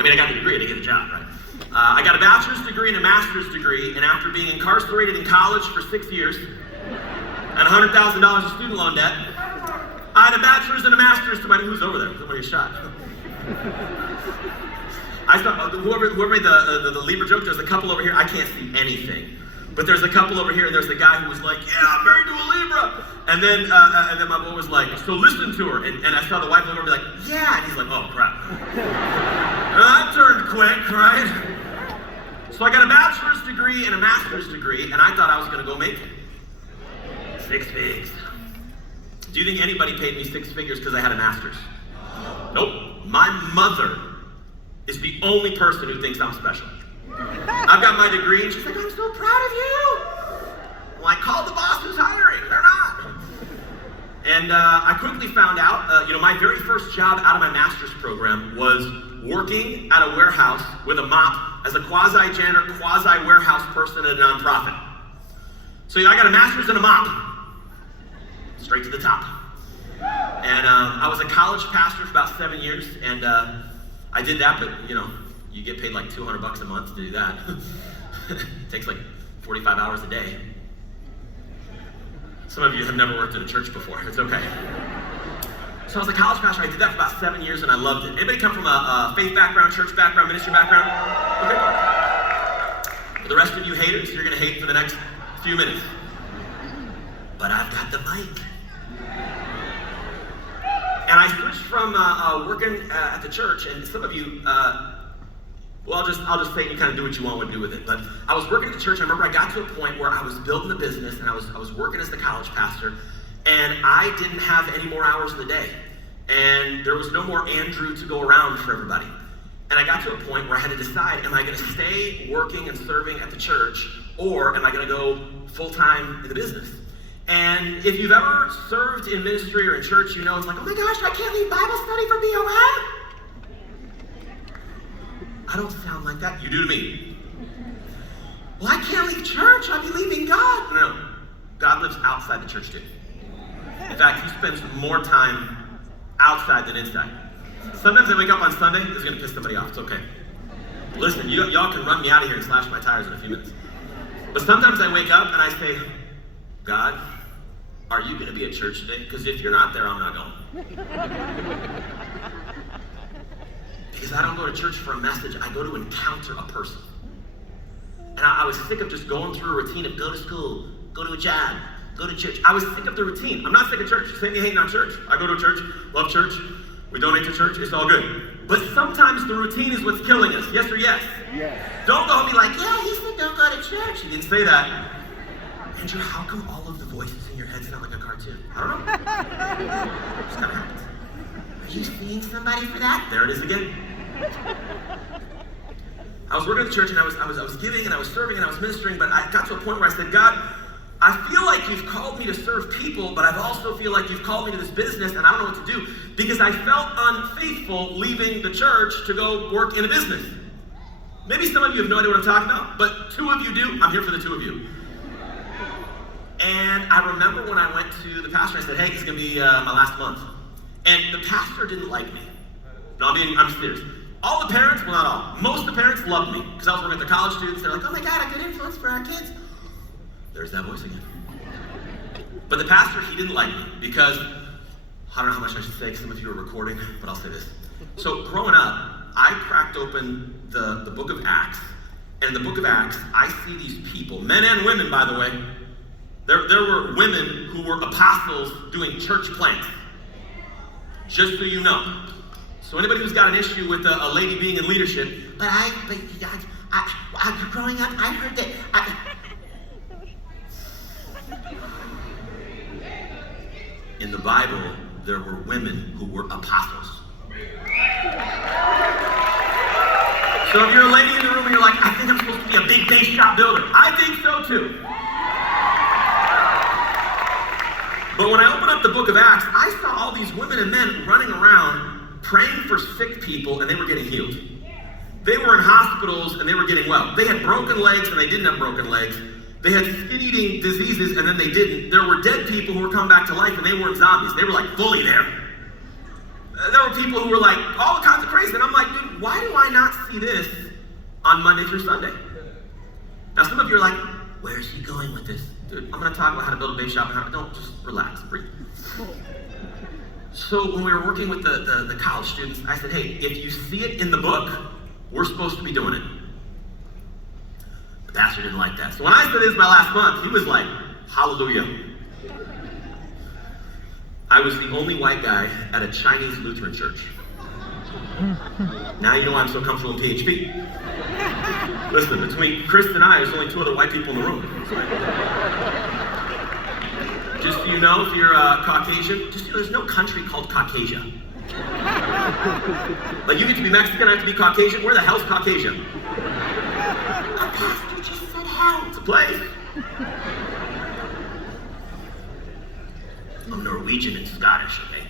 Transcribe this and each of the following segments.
I mean, I got the degree to get a job, right? I got a bachelor's degree and a master's degree, and after being incarcerated in college for 6 years and $100,000 of student loan debt, I had a bachelor's and a master's to my, who's over there? Somebody shot. I thought, whoever made the Libra joke, there's a couple over here, I can't see anything. But there's a couple over here, and there's a guy who was like, yeah, I'm married to a Libra. And then my boy was like, so listen to her. And I saw the wife look over and be like, yeah. And he's like, oh, crap. And I turned quick, right? So I got a bachelor's degree and a master's degree, and I thought I was going to go make it. 6 figs. Do you think anybody paid me 6 figures because I had a master's? Nope. My mother is the only person who thinks I'm special. I've got my degree, and she's like, I'm so proud of you. Well, I called the boss who's hiring. They're not. And I quickly found out, my very first job out of my master's program was working at a warehouse with a mop as a quasi-janitor, quasi-warehouse person at a nonprofit. So I got a master's and a mop. Straight to the top. And I was a college pastor for about 7 years, and I did that, but you get paid like $200 a month to do that. It takes like 45 hours a day. Some of you have never worked in a church before. It's okay. So I was a college pastor. I did that for about 7 years, and I loved it. Anybody come from a faith background, church background, ministry background? Okay. For the rest of you haters, you're going to hate for the next few minutes. But I've got the mic. And I switched from working at the church, and some of you, I'll just say you kind of do what you want to do with it. But I was working at the church. I remember I got to a point where I was building a business, and I was working as the college pastor, and I didn't have any more hours in the day, and there was no more Andrew to go around for everybody. And I got to a point where I had to decide: am I going to stay working and serving at the church, or am I going to go full time in the business? And if you've ever served in ministry or in church, you know it's like, oh my gosh, I can't leave Bible study for BOM. I don't sound like that. You do to me. Well, I can't leave church. I'll be leaving God. No. God lives outside the church too. In fact, he spends more time outside than inside. Sometimes I wake up on Sunday, this is going to piss somebody off. It's okay. Listen, y'all can run me out of here and slash my tires in a few minutes. But sometimes I wake up and I say, God, are you going to be at church today? Because if you're not there, I'm not going. Because I don't go to church for a message. I go to encounter a person. And I was sick of just going through a routine of go to school, go to a job, go to church. I was sick of the routine. I'm not sick of church. Same me hating on church. I go to a church, love church. We donate to church. It's all good. But sometimes the routine is what's killing us. Yes or yes? Yes. Don't go and be like, yeah, he said don't go to church. He didn't say that. Andrew, how come all of the voices in your head sound like a cartoon? I don't know. It just kind of happens. Are you seeing somebody for that? There it is again. I was working at the church, and I was giving, and I was serving, and I was ministering, but I got to a point where I said, God, I feel like you've called me to serve people, but I also feel like you've called me to this business, and I don't know what to do, because I felt unfaithful leaving the church to go work in a business. Maybe some of you have no idea what I'm talking about, but 2 of you do. I'm here for the 2 of you. And I remember when I went to the pastor, I said, hey, it's going to be my last month. And the pastor didn't like me. No, I'm serious. All the parents, well, not all, most of the parents loved me because I was working with the college students. They're like, oh my God, a good influence for our kids. There's that voice again. But the pastor, he didn't like me because, I don't know how much I should say because some of you are recording, but I'll say this. So growing up, I cracked open the book of Acts. And in the book of Acts, I see these people, men and women, by the way. There were women who were apostles doing church plants. Just so you know. So anybody who's got an issue with a lady being in leadership, but growing up, I heard that. In the Bible, there were women who were apostles. So if you're a lady in the room and you're like, I think I'm supposed to be a big base shop builder. I think so too. But when I opened up the book of Acts, I saw all these women and men running around praying for sick people, and they were getting healed. They were in hospitals, and they were getting well. They had broken legs, and they didn't have broken legs. They had skin-eating diseases, and then they didn't. There were dead people who were coming back to life, and they weren't zombies. They were like fully there. There were people who were like all kinds of crazy, and I'm like, dude, why do I not see this on Monday through Sunday? Now, some of you are like, where's he going with this? Dude, I'm going to talk about how to build a base shop and how to, don't, just relax, breathe. So when we were working with the college students, I said, hey, if you see it in the book, we're supposed to be doing it. The pastor didn't like that. So when I said this my last month, he was like, hallelujah. I was the only white guy at a Chinese Lutheran church. Now you know why I'm so comfortable in PHP. Listen, between Chris and I, there's only 2 other white people in the room. Just so you know, if you're Caucasian, just so you know, there's no country called Caucasia. Like, you get to be Mexican, I have to be Caucasian. Where the hell's Caucasia? A pastor just said hell. It's a place. I'm Norwegian and Scottish, okay?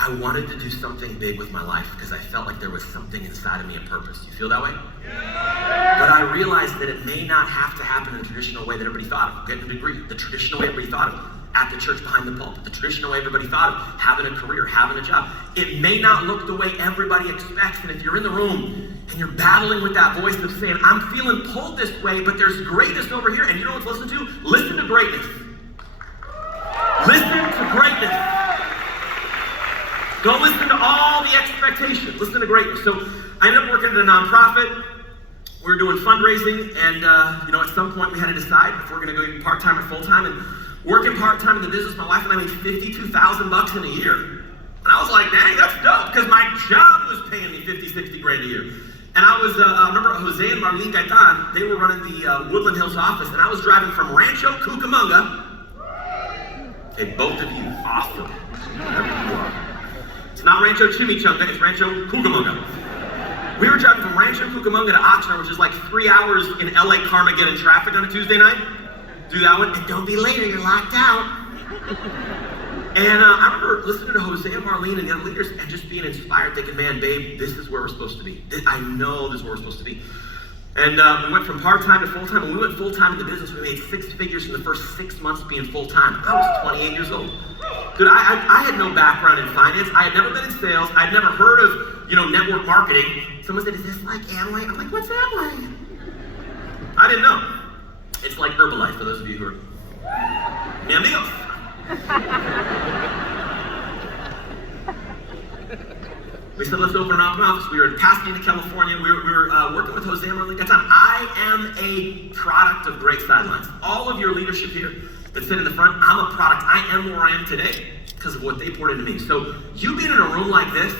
I wanted to do something big with my life because I felt like there was something inside of me, a purpose. You feel that way? Yeah. But I realized that it may not have to happen in the traditional way that everybody thought of. Getting a degree, the traditional way everybody thought of. At the church behind the pulpit, the traditional way everybody thought of. Having a career, having a job. It may not look the way everybody expects. And if you're in the room and you're battling with that voice of saying, I'm feeling pulled this way, but there's greatness over here, and you know what to listen to? Listen to greatness. Listen to greatness. Don't listen to all the expectations. Listen to greatness. So I ended up working at a nonprofit. We were doing fundraising, and at some point we had to decide if we're going to go part-time or full-time. And working part-time in the business, my wife and I made $52,000 in a year. And I was like, dang, that's dope, because my job was paying me 50, 60 grand a year. And I was, I remember Jose and Marlene Gaitan, they were running the Woodland Hills office, and I was driving from Rancho Cucamonga. Okay, both of you, awesome. Wherever you are. It's not Rancho Chimichanga, it's Rancho Cucamonga. We were driving from Rancho Cucamonga to Oxnard, which is like 3 hours in LA Carmageddon traffic on a Tuesday night. Do that one, and don't be late or you're locked out. And I remember listening to Jose and Marlene and the other leaders and just being inspired, thinking, man, babe, this is where we're supposed to be. I know this is where we're supposed to be. And we went from part-time to full-time. When we went full-time in the business, we made 6 figures in the first 6 months being full-time. I was 28 years old. Dude, I had no background in finance. I had never been in sales. I had never heard of, network marketing. Someone said, is this like Amway? I'm like, what's Amway? I didn't know. It's like Herbalife, for those of you who are... Mi amigos. We said, let's open an office. We were in Pasadena, California. We were working with Jose and Marlene Gaitan. I am a product of Great Sidelines. All of your leadership here that sit in the front, I'm a product. I am where I am today because of what they poured into me. So you being in a room like this,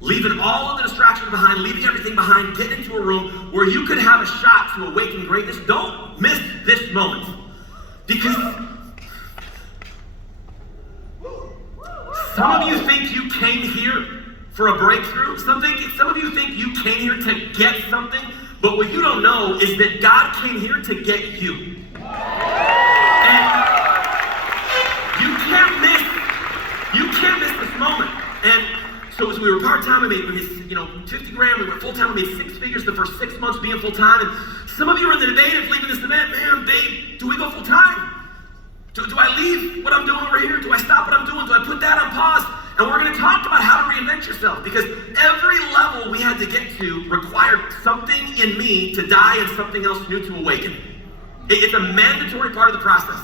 leaving all of the distractions behind, leaving everything behind, getting into a room where you could have a shot to awaken greatness, don't miss this moment. Because some of you think you came here for a breakthrough. Some of you think you came here to get something, but what you don't know is that God came here to get you. And you can't miss this moment. And so as we were part-time, we made 50 grand, we went full-time, we made 6 figures the first 6 months being full-time. And some of you are in the debate of leaving this event. Man, babe, do we go full-time? Do I leave what I'm doing over here? Do I stop what I'm doing? Do I put that on pause? And we're going to talk about how to reinvent yourself, because every level we had to get to required something in me to die and something else new to awaken. It's a mandatory part of the process.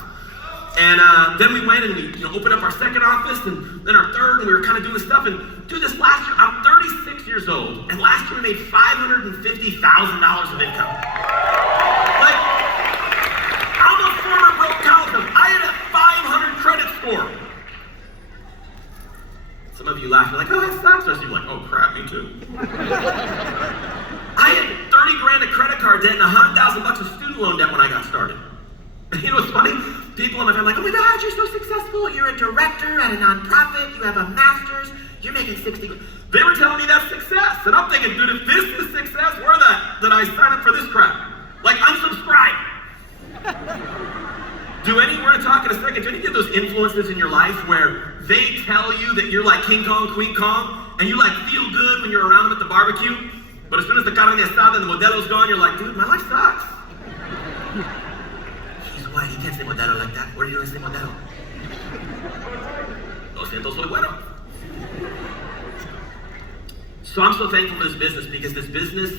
And then we went and we opened up our second office, and then our third, and we were kind of doing this stuff. And dude, this last year, I'm 36 years old, and last year we made $550,000 of income. Like, I'm a former broke college. I had a 500 credit score. Some of you laugh, you're like, oh, that sucks. The rest of you are like, oh crap, me too. I had 30 grand of credit card debt and $100,000 of student loan debt when I got started. And you know what's funny? People in my family are like, oh my God, you're so successful. You're a director at a nonprofit. You have a master's. You're making 60. They were telling me that's success. And I'm thinking, dude, if this is success, where did I sign up for this crap? Like, unsubscribe. We're going to talk in a second. Do any of those influences in your life where they tell you that you're like King Kong, Queen Kong, and you like feel good when you're around them at the barbecue, but as soon as the carne asada and the modelo's gone, you're like, dude, my life sucks. He's white, he can't say modelo like that. Where do you say modelo? Lo siento, soy bueno. So I'm so thankful for this business because this business,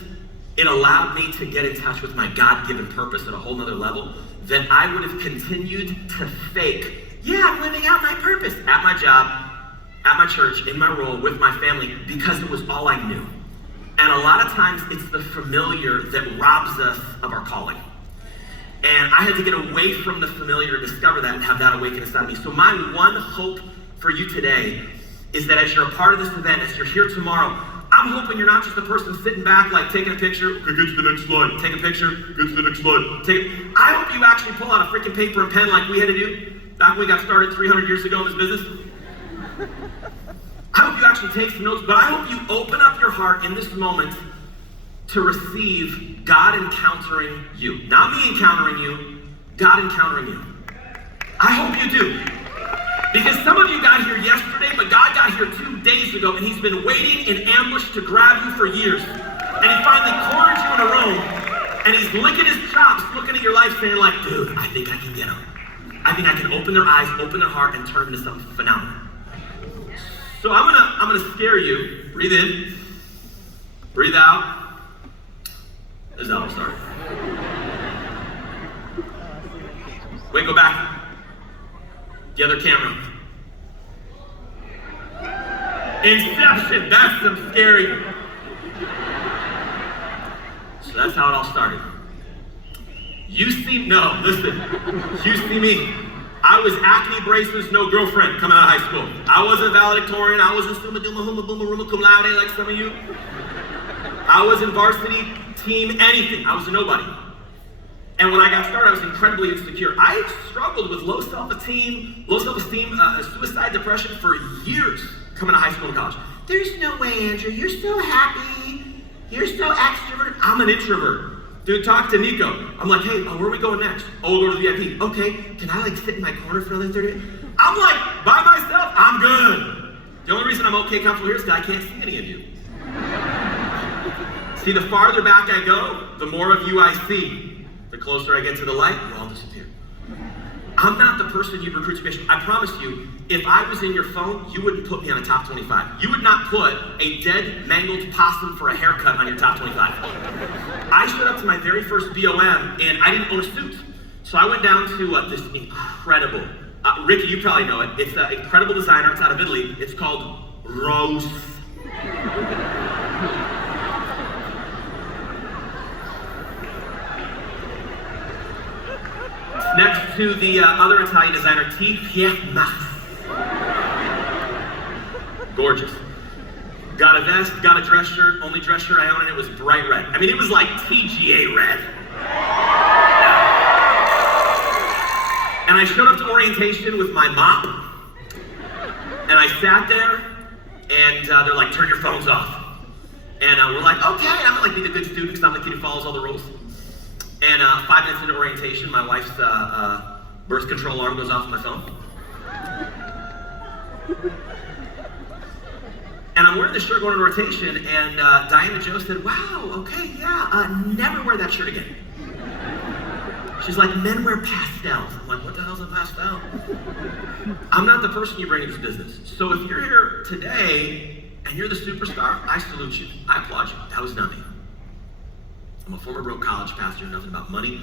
it allowed me to get in touch with my God-given purpose at a whole nother level that I would have continued to fake. Yeah, I'm living out my purpose at my job, at my church, in my role, with my family, because it was all I knew. And a lot of times it's the familiar that robs us of our calling. And I had to get away from the familiar to discover that and have that awaken inside of me. So my one hope for you today is that as you're a part of this event, as you're here tomorrow, I'm hoping you're not just a person sitting back, like taking a picture, okay, get to the next slide, take a picture, get to the next slide, I hope you actually pull out a freaking paper and pen like we had to do back when we got started 300 years ago in this business. I hope you actually take some notes, but I hope you open up your heart in this moment to receive God encountering you. Not me encountering you, God encountering you. I hope you do. Because some of you got here yesterday, but God got here 2 days ago, and he's been waiting in ambush to grab you for years. And he finally cornered you in a room, and he's licking his chops, looking at your life, saying like, dude, I think I can get them. I think I can open their eyes, open their heart, and turn them into something phenomenal. So I'm gonna scare you. Breathe in, breathe out. This is how I'll start. Wait, go back. The other camera. Inception, that's some scary. So that's how it all started. You see me. I was acne braces, no girlfriend coming out of high school. I wasn't valedictorian, I wasn't summa duma humma booma rumma cum laude like some of you. I wasn't varsity, team, anything. I was a nobody. And when I got started, I was incredibly insecure. I struggled with low self-esteem, suicide, depression for years coming to high school and college. There's no way, Andrew, you're so happy. You're so extroverted. I'm an introvert. Dude, talk to Nico. I'm like, hey, where are we going next? Oh, we'll go to the VIP. Okay, can I like sit in my corner for another 30 minutes? I'm like, by myself, I'm good. The only reason I'm okay comfortable here is because I can't see any of you. See, the farther back I go, the more of you I see. The closer I get to the light, you all disappear. I'm not the person you'd recruit to mission. I promise you, if I was in your phone, you wouldn't put me on a top 25. You would not put a dead, mangled possum for a haircut on your top 25. I showed up to my very first BOM, and I didn't own a suit. So I went down to this incredible, Ricky, you probably know it. It's an incredible designer. It's out of Italy. It's called Rose. Next to the other Italian designer, T. Pierre. Gorgeous. Got a vest, got a dress shirt, only dress shirt I own, and it was bright red. I mean, it was like TGA red. And I showed up to orientation with my mop, and I sat there, and they're like, turn your phones off. And we're like, okay, I'm gonna like be the good student because I'm the kid who follows all the rules. And 5 minutes into orientation, my wife's birth control alarm goes off on my phone. And I'm wearing this shirt going to rotation, and Diana Jo said, wow, okay, yeah, never wear that shirt again. She's like, men wear pastels. I'm like, what the hell's a pastel? I'm not the person you bring into this business. So if you're here today, and you're the superstar, I salute you. I applaud you. That was not me. I'm a former broke college pastor, nothing about money.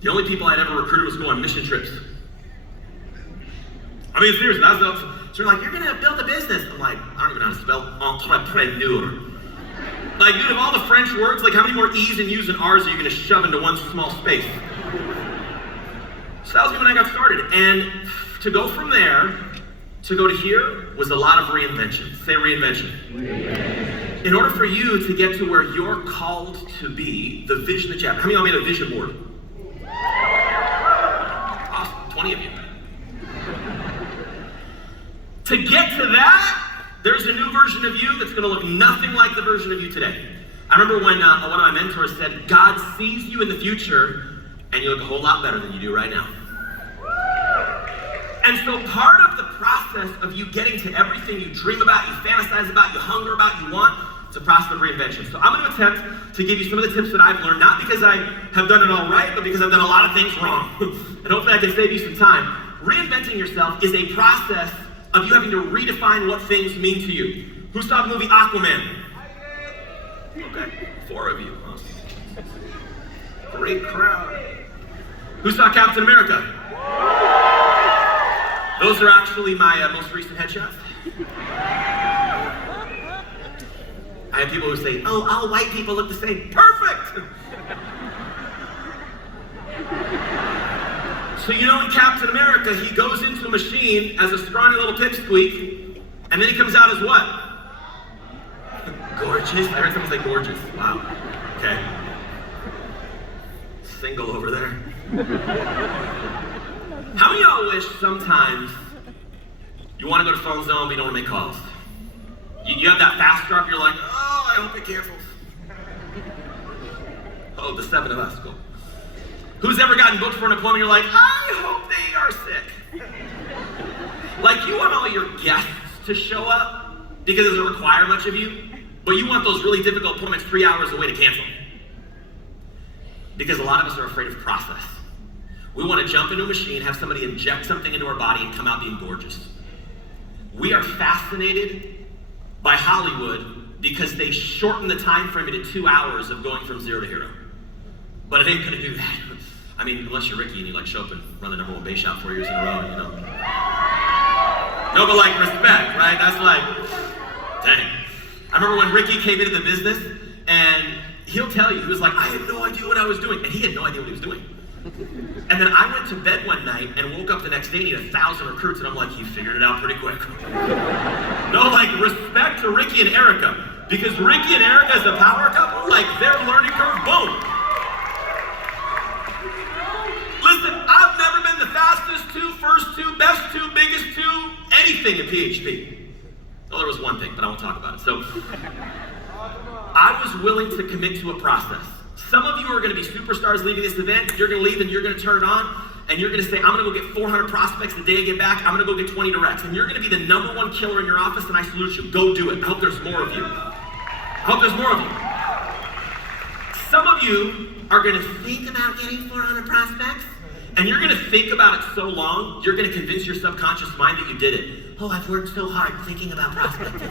The only people I'd ever recruited was go on mission trips. I mean, seriously, that's so they're like, you're gonna build a business. I'm like, I don't even know how to spell entrepreneur. Like, dude, of all the French words, like how many more E's and U's and R's are you gonna shove into one small space? So that was me when I got started. And to go from there, to go to here, was a lot of reinvention. Say reinvention. Reinvention. In order for you to get to where you're called to be, the vision that you have. How many of you made a vision board? Awesome, 20 of you. To get to that, there's a new version of you that's gonna look nothing like the version of you today. I remember when one of my mentors said, God sees you in the future and you look a whole lot better than you do right now. And so part of the process of you getting to everything you dream about, you fantasize about, you hunger about, you want, it's a process of reinvention. So I'm gonna attempt to give you some of the tips that I've learned, not because I have done it all right, but because I've done a lot of things wrong. And hopefully I can save you some time. Reinventing yourself is a process of you having to redefine what things mean to you. Who saw the movie Aquaman? Okay, 4 of you. Awesome. Great crowd. Who saw Captain America? Those are actually my most recent headshots. I have people who say, oh, all white people look the same. Perfect! So you know in Captain America, he goes into a machine as a scrawny little pipsqueak, and then he comes out as what? Gorgeous. I heard someone say gorgeous. Wow. Okay. Single over there. How many of y'all wish sometimes you want to go to phone zone, but you don't want to make calls? You have that fast drop, you're like, oh, I hope it cancels. Oh, the 7 of us, go. Who's ever gotten booked for an appointment, you're like, I hope they are sick. Like, you want all your guests to show up because it doesn't require much of you, but you want those really difficult appointments 3 hours away to cancel. Because a lot of us are afraid of process. We want to jump into a machine, have somebody inject something into our body, and come out being gorgeous. We are fascinated by Hollywood because they shorten the time frame into 2 hours of going from 0 to hero. But it ain't gonna do that. I mean, unless you're Ricky and you like show up and run the #1 bass shop 4 years in a row, you know. No, but like respect, right? That's like, dang. I remember when Ricky came into the business and he'll tell you, he was like, I had no idea what I was doing. And he had no idea what he was doing. And then I went to bed one night and woke up the next day and he had 1,000 recruits and I'm like, he figured it out pretty quick. No, like respect to Ricky and Erica. Because Ricky and Erica as a power couple, like their learning curve, boom. Listen, I've never been the fastest 2, first 2, best 2, biggest 2, anything in PHP. Well, there was one thing, but I won't talk about it. So, I was willing to commit to a process. Some of you are going to be superstars leaving this event. You're going to leave and you're going to turn it on, and you're going to say, I'm going to go get 400 prospects the day I get back. I'm going to go get 20 directs. And you're going to be the #1 killer in your office, and I salute you. Go do it. I hope there's more of you. I hope there's more of you. Some of you are going to think about getting 400 prospects, and you're going to think about it so long, you're going to convince your subconscious mind that you did it. Oh, I've worked so hard thinking about prospecting.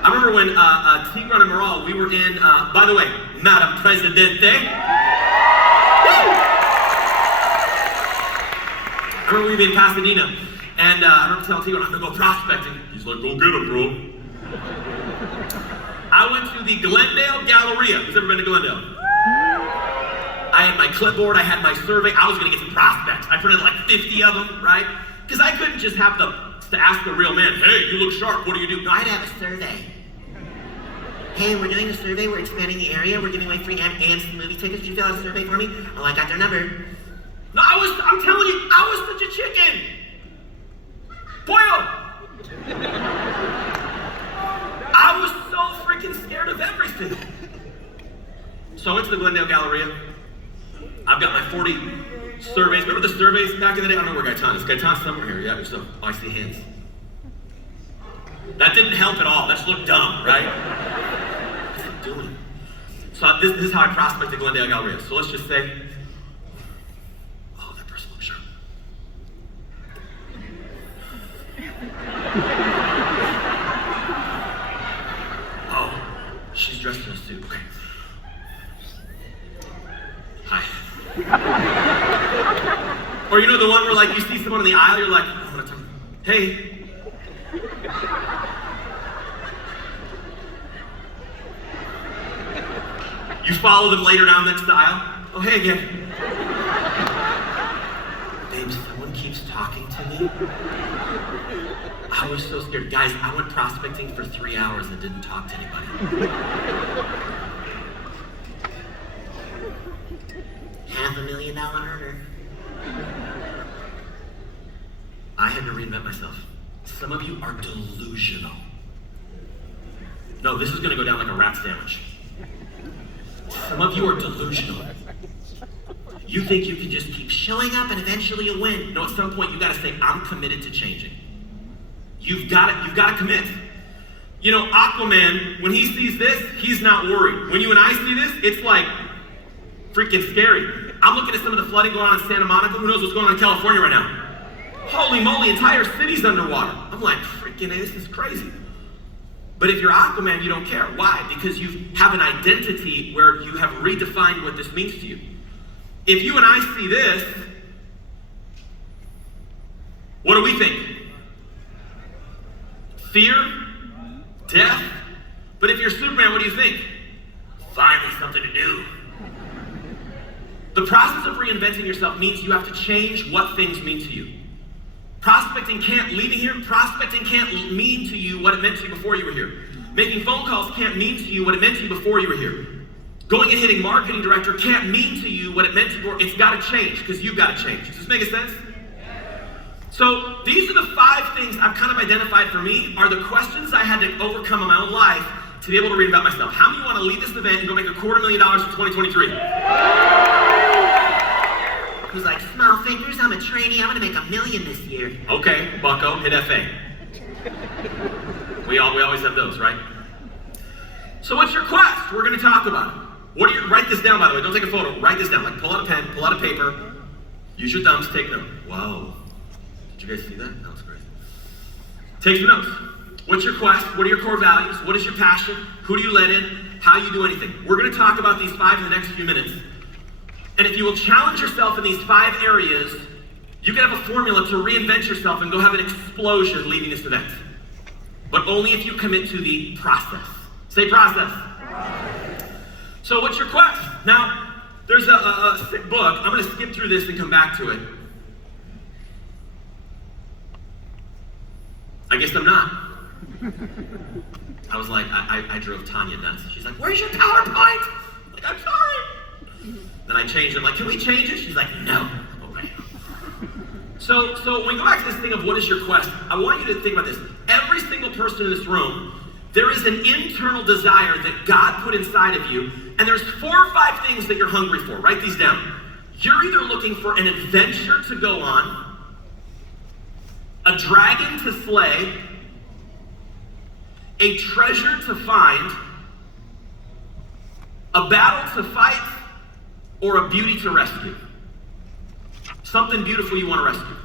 I remember when Tigran and Maral, we were in, by the way, Madam Presidente. I remember we were in Pasadena, and I remember telling Tigran, I'm going to go prospecting. He's like, go get him, bro. I went to the Glendale Galleria. Who's ever been to Glendale? I had my clipboard, I had my survey. I was going to get some prospects. I printed like 50 of them, right? Because I couldn't just have to ask the real man, hey, you look sharp, what do you do? No, I had to have a survey. Hey, we're doing a survey, we're expanding the area, we're giving away free AMC movie tickets. Did you fill out a survey for me? Oh, I got their number. No, I'm telling you, I was such a chicken. Pollo. I was so freaking scared of everything. So I went to the Glendale Galleria. I've got my 40 surveys. Remember the surveys back in the day? I don't know where Gaetan is. Gaetan's somewhere here. Yeah, so I see hands. That didn't help at all. That just looked dumb, right? What's it doing? So this is how I prospected Glendale Galleria. So let's just say, oh, that person looks sharp. Oh, she's dressed in a suit. Okay. Hi. Or you know the one where like you see someone in the aisle, you're like, I want to talk. Hey. You follow them later down next to the aisle. Oh, hey again. Babe, someone keeps talking to me. I was so scared. Guys, I went prospecting for 3 hours and didn't talk to anybody. $500,000 earner. I had to reinvent myself. Some of you are delusional. No, this is gonna go down like a rat sandwich. Some of you are delusional. You think you can just keep showing up and eventually you'll win. No, at some point you gotta say, I'm committed to changing. You've gotta commit. You know, Aquaman, when he sees this, he's not worried. When you and I see this, it's like freaking scary. I'm looking at some of the flooding going on in Santa Monica. Who knows what's going on in California right now? Holy moly, entire city's underwater. I'm like, freaking, this is crazy. But if you're Aquaman, you don't care. Why? Because you have an identity where you have redefined what this means to you. If you and I see this, what do we think? Fear? Death? But if you're Superman, what do you think? Finally something to do. The process of reinventing yourself means you have to change what things mean to you. Leaving here, prospecting can't mean to you what it meant to you before you were here. Making phone calls can't mean to you what it meant to you before you were here. Going and hitting marketing director can't mean to you what it meant to you. It's got to change because you've got to change. Does this make sense? So these are the 5 things I've kind of identified for me are the questions I had to overcome in my own life to be able to reinvent myself. How many want to leave this event and go make $250,000 in 2023? Who's like, small fingers, I'm a trainee, I'm gonna make $1 million this year. Okay, bucko, hit FA. We always have those, right? So what's your quest? We're gonna talk about it. Write this down, by the way, don't take a photo, write this down. Like pull out a pen, pull out a paper, use your thumbs, take note. Whoa, did you guys see that? That was great. Take some notes. What's your quest? What are your core values? What is your passion? Who do you let in? How you do anything? We're gonna talk about these 5 in the next few minutes. And if you will challenge yourself in these 5 areas, you can have a formula to reinvent yourself and go have an explosion leading this event. But only if you commit to the process. Say process. So what's your quest? Now, there's a sick book. I'm going to skip through this and come back to it. I guess I'm not. I was like, I drove Tanya nuts. She's like, where's your PowerPoint? I'm like, I'm sorry. Then I changed it. I'm like, can we change it? She's like, no. Okay. So when we go back to this thing of what is your quest, I want you to think about this. Every single person in this room, there is an internal desire that God put inside of you, and there's 4 or 5 things that you're hungry for. Write these down. You're either looking for an adventure to go on, a dragon to slay, a treasure to find, a battle to fight, or a beauty to rescue. Something beautiful you want to rescue.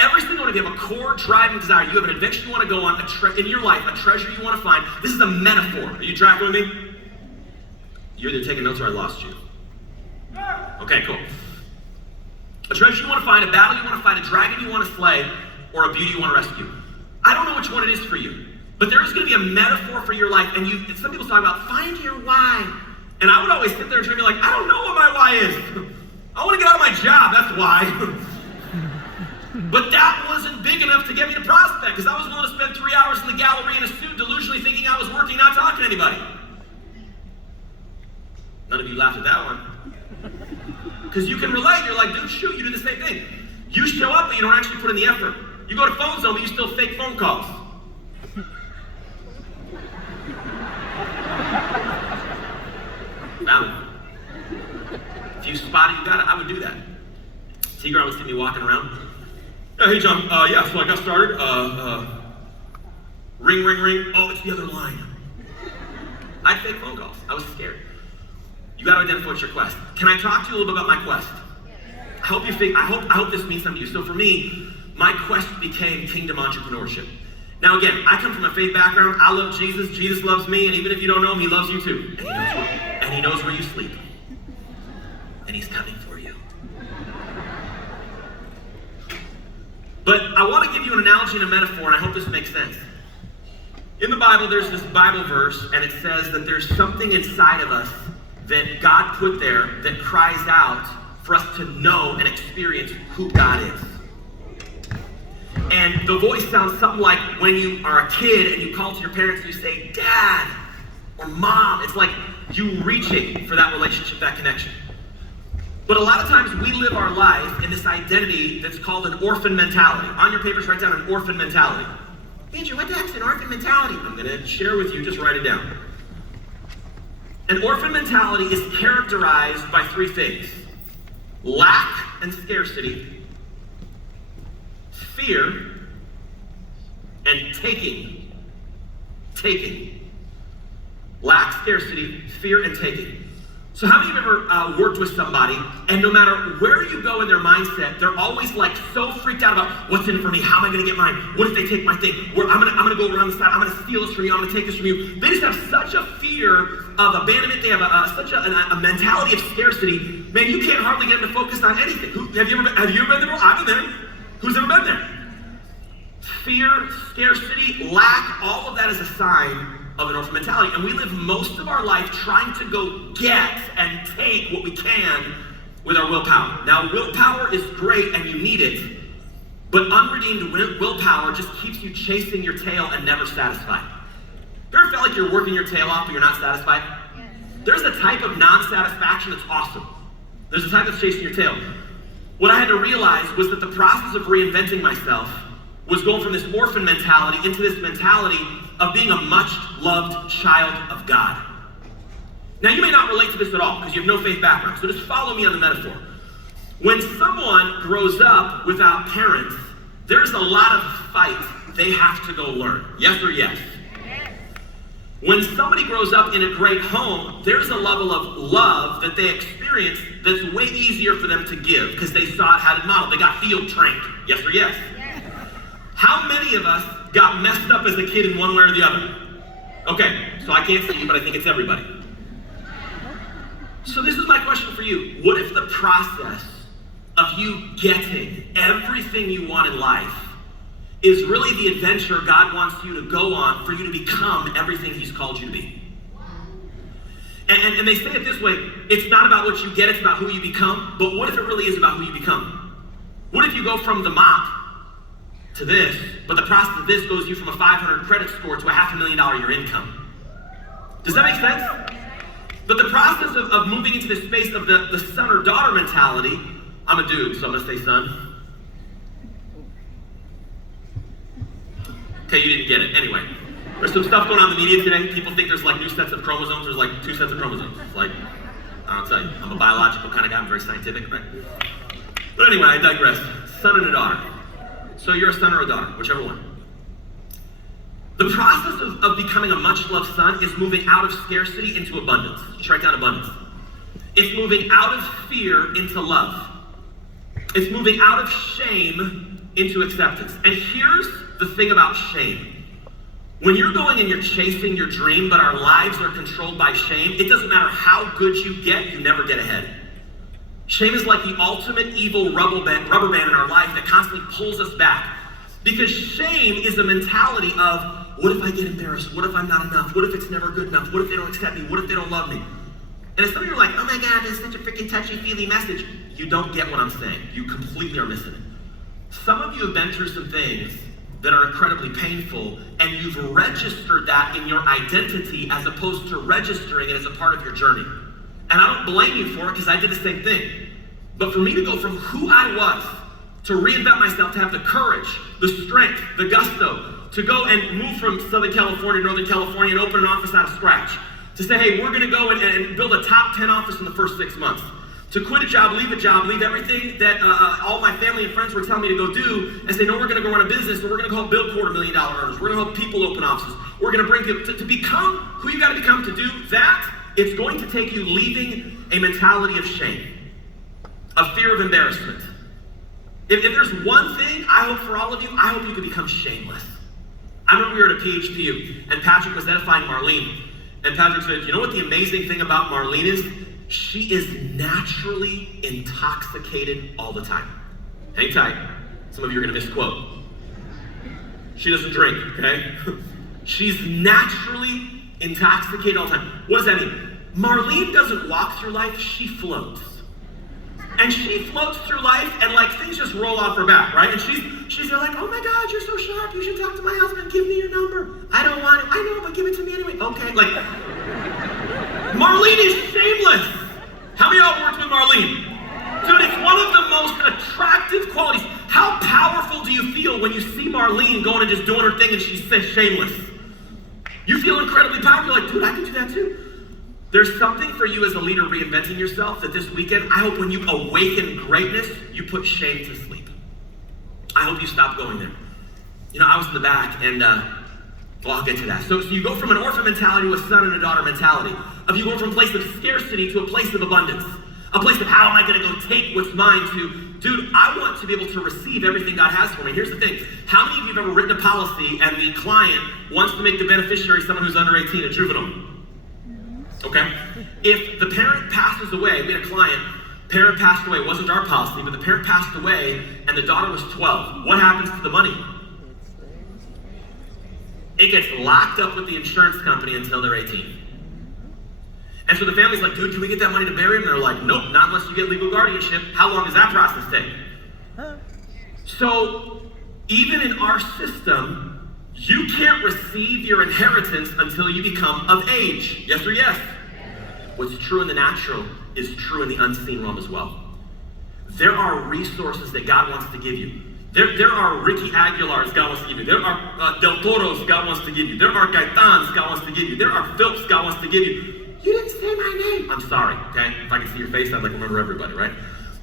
Every single one of you have a core driving desire. You have an adventure you want to go on in your life, a treasure you want to find. This is a metaphor. Are you tracking with me? You're either taking notes or I lost you. Okay, cool. A treasure you want to find, a battle you want to find, a dragon you want to slay, or a beauty you want to rescue. I don't know which one it is for you, but there is going to be a metaphor for your life. And some people talk about find your why. And I would always sit there and be like, I don't know what my why is. I want to get out of my job, that's why. But that wasn't big enough to get me to prospect, because I was willing to spend 3 hours in the gallery in a suit, delusionally thinking I was working, not talking to anybody. None of you laughed at that one. Because you can relate, you're like, dude, shoot, you do the same thing. You show up, but you don't actually put in the effort. You go to phone zone, but you still fake phone calls. If you spot it, you got it, I would do that. Tigran would see me walking around. Yeah, hey John, yeah, so I got started. Ring, ring, ring. Oh, it's the other line. I'd fake phone calls. I was scared. You got to identify what's your quest. Can I talk to you a little bit about my quest? I hope this means something to you. So for me, my quest became kingdom entrepreneurship. Now again, I come from a faith background. I love Jesus. Jesus loves me, and even if you don't know him, he loves you too. And he knows where you sleep. And he's coming for you. But I want to give you an analogy and a metaphor, and I hope this makes sense. In the Bible, there's this Bible verse, and it says that there's something inside of us that God put there that cries out for us to know and experience who God is. And the voice sounds something like when you are a kid and you call to your parents and you say, Dad, or Mom. It's like you reaching for that relationship, that connection. But a lot of times we live our life in this identity that's called an orphan mentality. On your papers, write down an orphan mentality. Andrew, what the heck's an orphan mentality? I'm going to share with you, just write it down. An orphan mentality is characterized by 3 things. Lack and scarcity, fear, and taking. Taking. Lack, scarcity, fear, and taking. So how many of you have ever worked with somebody, and no matter where you go in their mindset, they're always like so freaked out about what's in it for me, how am I gonna get mine, what if they take my thing, I'm gonna go around the side, I'm gonna steal this from you, I'm gonna take this from you. They just have such a fear of abandonment, they have such a mentality of scarcity. Man, you can't hardly get them to focus on anything. Have you ever been there? I've been there. Who's ever been there? Fear, scarcity, lack, all of that is a sign of an orphan mentality. And we live most of our life trying to go get and take what we can with our willpower. Now, willpower is great and you need it, but unredeemed willpower just keeps you chasing your tail and never satisfied. You ever felt like you're working your tail off but you're not satisfied? Yes. There's a type of non-satisfaction that's awesome. There's a type that's chasing your tail. What I had to realize was that the process of reinventing myself was going from this orphan mentality into this mentality of being a much-loved child of God. Now, you may not relate to this at all because you have no faith background, so just follow me on the metaphor. When someone grows up without parents, there's a lot of fight they have to go learn. Yes or yes? Yes. When somebody grows up in a great home, there's a level of love that they experience that's way easier for them to give because they saw it, had it modeled. They got field trained. Yes or yes? Yes. How many of us got messed up as a kid in one way or the other? Okay, so I can't see you, but I think it's everybody. So this is my question for you. What if the process of you getting everything you want in life is really the adventure God wants you to go on for you to become everything He's called you to be? And they say it this way, it's not about what you get, it's about who you become. But what if it really is about who you become? What if you go from the mop to this, but the process of this goes you from a 500 credit score to a $500,000 a year income? Does that make sense? But the process of moving into the space of the son or daughter mentality, I'm a dude, so I'm gonna say son. Okay, you didn't get it. Anyway, there's some stuff going on in the media today. People think there's like new sets of chromosomes. There's like 2 sets of chromosomes. It's like, I'll tell you, I'm a biological kind of guy. I'm very scientific, right? But anyway, I digress. Son and a daughter. So you're a son or a daughter, whichever one. The process of becoming a much-loved son is moving out of scarcity into abundance. Just write down abundance. It's moving out of fear into love. It's moving out of shame into acceptance. And here's the thing about shame. When you're going and you're chasing your dream, but our lives are controlled by shame, it doesn't matter how good you get, you never get ahead. Shame is like the ultimate evil rubber band in our life that constantly pulls us back. Because shame is a mentality of, what if I get embarrassed? What if I'm not enough? What if it's never good enough? What if they don't accept me? What if they don't love me? And if some of you are like, oh my God, this is such a freaking touchy-feely message, you don't get what I'm saying. You completely are missing it. Some of you have been through some things that are incredibly painful, and you've registered that in your identity as opposed to registering it as a part of your journey. And I don't blame you for it because I did the same thing. But for me to go from who I was to reinvent myself, to have the courage, the strength, the gusto, to go and move from Southern California to Northern California and open an office out of scratch. To say, hey, we're gonna go and build a top 10 office in the first 6 months. To quit a job, leave everything that all my family and friends were telling me to go do, and say, no, we're gonna go run a business, and we're gonna go build $250,000 earners. We're gonna help people open offices. We're gonna bring people, to become who you gotta become to do that, it's going to take you leaving a mentality of shame, of fear of embarrassment. If there's one thing I hope for all of you, I hope you can become shameless. I remember we were at a PhDU, and Patrick was edifying Marlene. And Patrick said, you know what the amazing thing about Marlene is? She is naturally intoxicated all the time. Hang tight. Some of you are going to misquote. She doesn't drink, okay? She's naturally intoxicated all the time. What does that mean? Marlene doesn't walk through life, she floats. And she floats through life, and like things just roll off her back, right? And she's there like, oh my God, you're so sharp. You should talk to my husband. Give me your number. I don't want it. I know, but give it to me anyway. Okay, like, Marlene is shameless. How many of y'all worked with Marlene? Dude, it's one of the most attractive qualities. How powerful do you feel when you see Marlene going and just doing her thing and she's shameless? You feel incredibly powerful. You're like, dude, I can do that too. There's something for you as a leader reinventing yourself that this weekend, I hope when you awaken greatness, you put shame to sleep. I hope you stop going there. You know, I was in the back and, well, I'll get to that. So you go from an orphan mentality to a son and a daughter mentality. of you going from a place of scarcity to a place of abundance. A place of how am I going to go take what's mine to, dude, I want to be able to receive everything God has for me. Here's the thing. How many of you have ever written a policy and the client wants to make the beneficiary someone who's under 18, a juvenile? Okay? If the parent passes away, we had a client, parent passed away, it wasn't our policy, but the parent passed away and the daughter was 12. What happens to the money? It gets locked up with the insurance company until they're 18. And so the family's like, dude, can we get that money to bury him? And they're like, nope, not unless you get legal guardianship. How long does that process take? So even in our system, you can't receive your inheritance until you become of age. Yes or yes? What's true in the natural is true in the unseen realm as well. There are resources that God wants to give you. There are Ricky Aguilars God wants to give you. There are Del Toros God wants to give you. There are Gaitans God wants to give you. There are Phillips God wants to give you. You didn't say my name. I'm sorry, okay? If I can see your face, I'd like to remember everybody, right?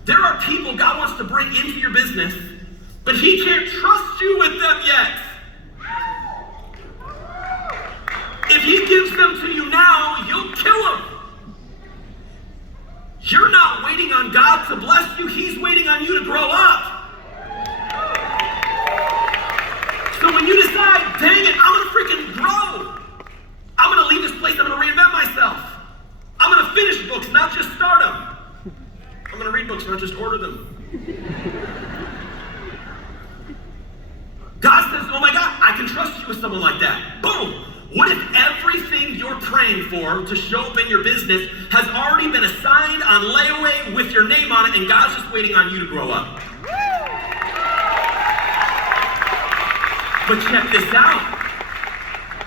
There are people God wants to bring into your business, but he can't trust you with them yet. If he gives them to you now, you'll kill them. You're not waiting on God to bless you. He's waiting on you to grow up. So when you decide, dang it, I'm gonna freaking grow. I'm gonna leave this place, I'm gonna reinvent myself. I'm gonna finish books, not just start them. I'm gonna read books, not just order them. God says, oh my God, I can trust you with someone like that. Boom. What if everything you're praying for to show up in your business has already been assigned on layaway with your name on it and God's just waiting on you to grow up? But check this out.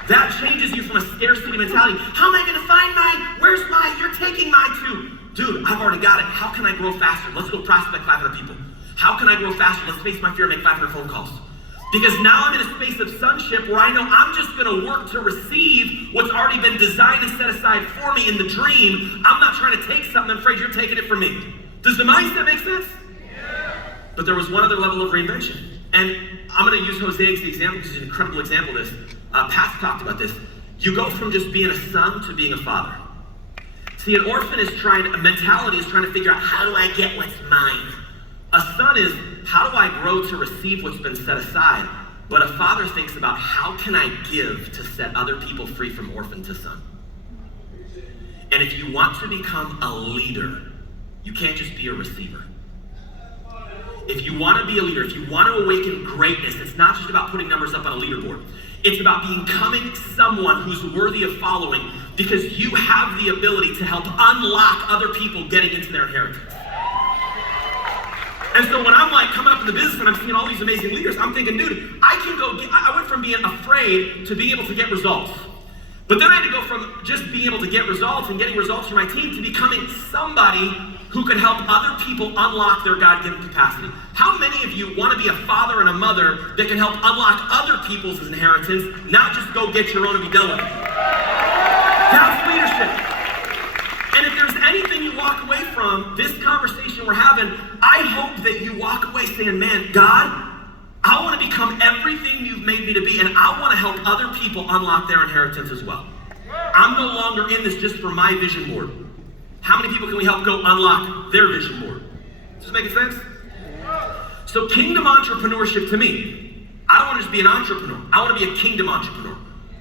That changes you from a scarcity mentality. How am I going to find mine? Where's mine? You're taking mine too. Dude, I've already got it. How can I grow faster? Let's go prospect 500 people. How can I grow faster? Let's face my fear and make 500 phone calls. Because now I'm in a space of sonship where I know I'm just going to work to receive what's already been designed and set aside for me in the dream. I'm not trying to take something. I'm afraid you're taking it from me. Does the mindset make sense? Yeah. But there was one other level of reinvention. And I'm going to use Hosea as the example because he's an incredible example of this. Pat's talked about this. You go from just being a son to being a father. See, an orphan is a mentality is trying to figure out, how do I get what's mine? A son is, how do I grow to receive what's been set aside? But a father thinks about, how can I give to set other people free from orphan to son? And if you want to become a leader, you can't just be a receiver. If you want to be a leader, if you want to awaken greatness, it's not just about putting numbers up on a leaderboard. It's about becoming someone who's worthy of following because you have the ability to help unlock other people getting into their inheritance. And so when I'm like coming up in the business and I'm seeing all these amazing leaders, I'm thinking, dude, I went from being afraid to being able to get results. But then I had to go from just being able to get results and getting results for my team to becoming somebody who can help other people unlock their God-given capacity. How many of you want to be a father and a mother that can help unlock other people's inheritance, not just go get your own and be done with it? That's leadership. And if there's anything you walk away from this conversation we're having, I hope that you walk away saying, man, God, I want to become everything you've made me to be, and I want to help other people unlock their inheritance as well. I'm no longer in this just for my vision board. How many people can we help go unlock their vision board? Does this make sense? So kingdom entrepreneurship to me, I don't want to just be an entrepreneur. I want to be a kingdom entrepreneur.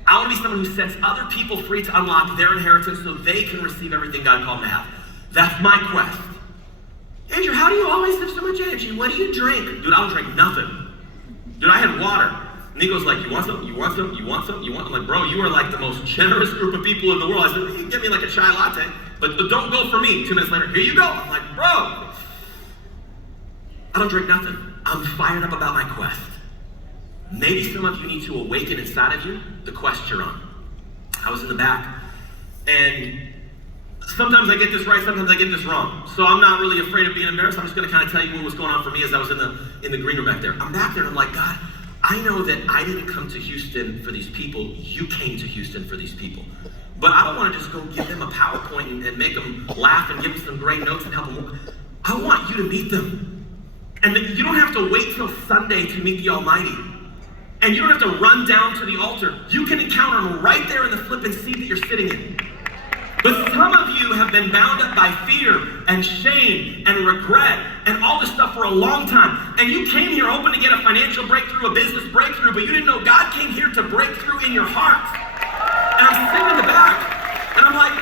I want to be someone who sets other people free to unlock their inheritance so they can receive everything God called them to have. That's my quest. Andrew, how do you always have so much energy? What do you drink? Dude, I don't drink nothing. Dude, I had water. And he goes like, you want some? You want some? You want some? You want? I'm like, bro, you are like the most generous group of people in the world. I said, you can get me like a chai latte, but don't go for me. 2 minutes later, here you go. I'm like, bro, I don't drink nothing. I'm fired up about my quest. Maybe some of you need to awaken inside of you the quest you're on. I was in the back, and sometimes I get this right, sometimes I get this wrong. So I'm not really afraid of being embarrassed. I'm just going to kind of tell you what was going on for me as I was in the green room back there. I'm back there, and I'm like, God, I know that I didn't come to Houston for these people. You came to Houston for these people. But I don't want to just go give them a PowerPoint and make them laugh and give them some great notes and help them work. I want you to meet them. And you don't have to wait till Sunday to meet the Almighty. And you don't have to run down to the altar. You can encounter him right there in the flipping seat that you're sitting in. But some of you have been bound up by fear and shame and regret and all this stuff for a long time. And you came here hoping to get a financial breakthrough, a business breakthrough, but you didn't know God came here to break through in your heart. And I'm sitting in the back, and I'm like,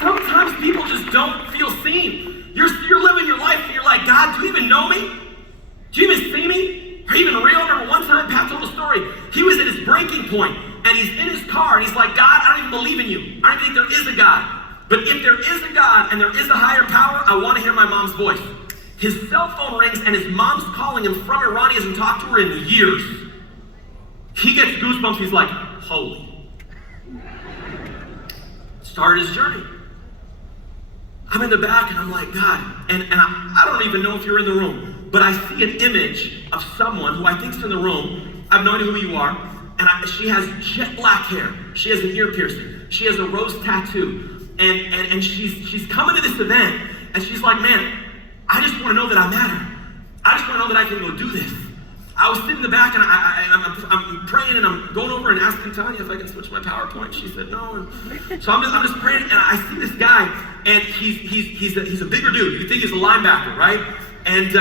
sometimes people just don't feel seen. You're living your life, and you're like, God, do you even know me? Do you even see me? Are you even real? Remember one time, Pat told a story. He was at his breaking point, and he's in his car, and he's like, God, I don't even believe in you. I don't think there is a God. But if there is a God and there is a higher power, I want to hear my mom's voice. His cell phone rings, and his mom's calling him from Iran. He hasn't talked to her in years. He gets goosebumps. He's like, holy. Started his journey. I'm in the back, and I'm like, God, and I don't even know if you're in the room, but I see an image of someone who I think's in the room. I have no idea who you are, and she has jet black hair. She has an ear piercing. She has a rose tattoo, and she's coming to this event, and she's like, man, I just want to know that I matter. I just want to know that I can go do this. I was sitting in the back, and I'm praying, and I'm going over and asking Tanya if I can switch my PowerPoint. She said no. And so I'm just praying, and I see this guy, and he's a bigger dude. You think he's a linebacker, right? And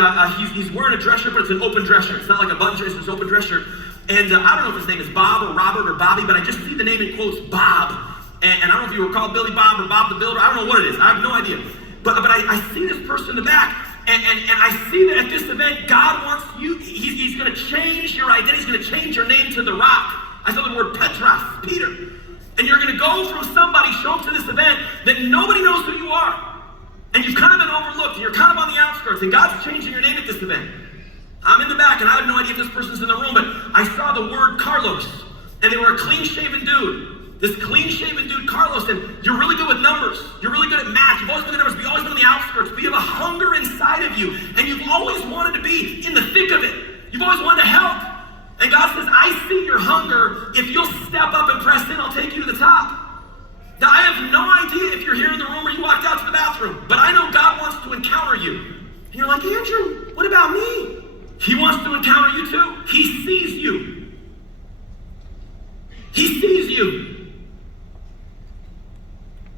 he's wearing a dress shirt, but it's an open dress shirt. It's not like a button shirt, it's an open dress shirt. And I don't know if his name is Bob or Robert or Bobby, but I just see the name in quotes, Bob. And I don't know if you were called Billy Bob or Bob the Builder. I don't know what it is. I have no idea. But I see this person in the back, and I see that at this event, God wants you, he's going to change your identity. He's going to change your name to the Rock. I saw the word Petros, Peter. And you're going to go from somebody, show up to this event that nobody knows who you are. And you've kind of been overlooked, and you're kind of on the outskirts, and God's changing your name at this event. I'm in the back, and I have no idea if this person's in the room, but I saw the word Carlos, and they were a clean-shaven dude. This clean-shaven dude, Carlos, and you're really good with numbers. You're really good at math. You've always been in numbers, but you've always been on the outskirts. But you have a hunger inside of you, and you've always wanted to be in the thick of it. You've always wanted to help. And God says, I see your hunger. If you'll step up and press in, I'll take you to the top. Now, I have no idea if you're here in the room or you walked out to the bathroom, but I know God wants to encounter you. And you're like, Andrew, what about me? He wants to encounter you too. He sees you. He sees you.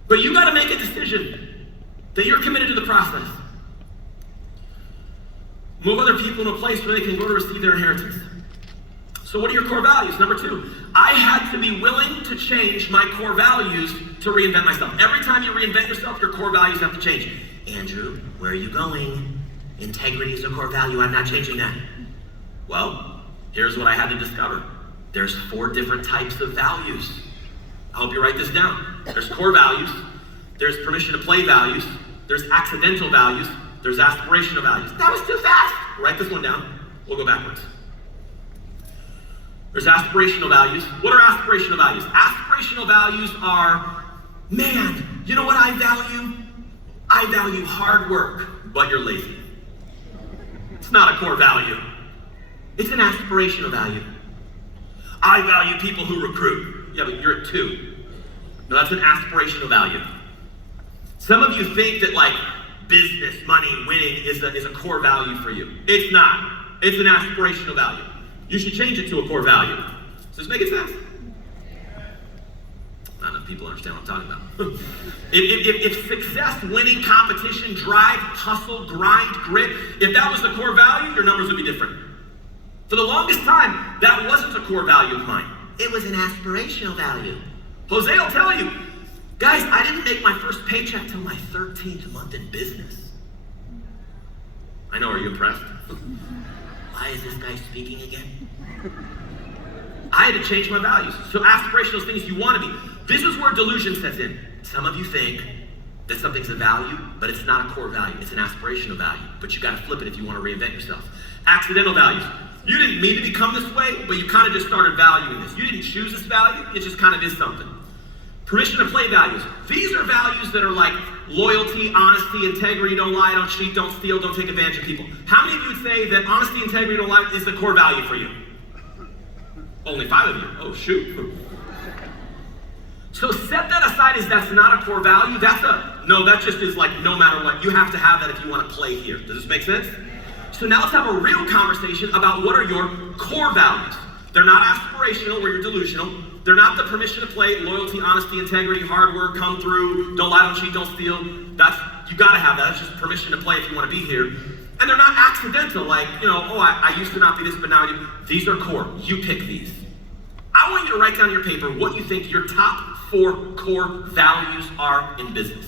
But you got to make a decision that you're committed to the process. Move other people in a place where they can go to receive their inheritance. So what are your core values? Number 2, I had to be willing to change my core values to reinvent myself. Every time you reinvent yourself, your core values have to change. Andrew, where are you going? Integrity is a core value. I'm not changing that. Well, here's what I had to discover. There's 4 different types of values. I hope you write this down. There's core values, there's permission to play values, there's accidental values, there's aspirational values. That was too fast. Write this one down. We'll go backwards. There's aspirational values. What are aspirational values? Aspirational values are, man, you know what I value? I value hard work, but you're lazy. It's not a core value. It's an aspirational value. I value people who recruit. Yeah, but you're at 2. No, that's an aspirational value. Some of you think that like business, money, winning is a core value for you. It's not. It's an aspirational value. You should change it to a core value. Does this make sense? Not enough people understand what I'm talking about. if success, winning, competition, drive, hustle, grind, grit, if that was the core value, your numbers would be different. For the longest time, that wasn't a core value of mine. It was an aspirational value. Jose will tell you, guys, I didn't make my first paycheck till my 13th month in business. I know, are you impressed? Why is this guy speaking again? I had to change my values. So aspirational is things you want to be. This is where delusion sets in. Some of you think that something's a value, but it's not a core value. It's an aspirational value. But you got to flip it if you want to reinvent yourself. Accidental values. You didn't mean to become this way, but you kind of just started valuing this. You didn't choose this value, it just kind of is something. Permission to play values. These are values that are like loyalty, honesty, integrity, don't lie, don't cheat, don't steal, don't take advantage of people. How many of you would say that honesty, integrity, don't lie is the core value for you? Only 5 of you. Oh, shoot. So set that aside as that's not a core value. That just is like no matter what. You have to have that if you want to play here. Does this make sense? So now let's have a real conversation about what are your core values. They're not aspirational where you're delusional. They're not the permission to play, loyalty, honesty, integrity, hard work, come through, don't lie, don't cheat, don't steal. You gotta have that. That's just permission to play if you want to be here. And they're not accidental, like, I used to not be this, but now I do. These are core. You pick these. I want you to write down on your paper what you think your top 4 core values are in business.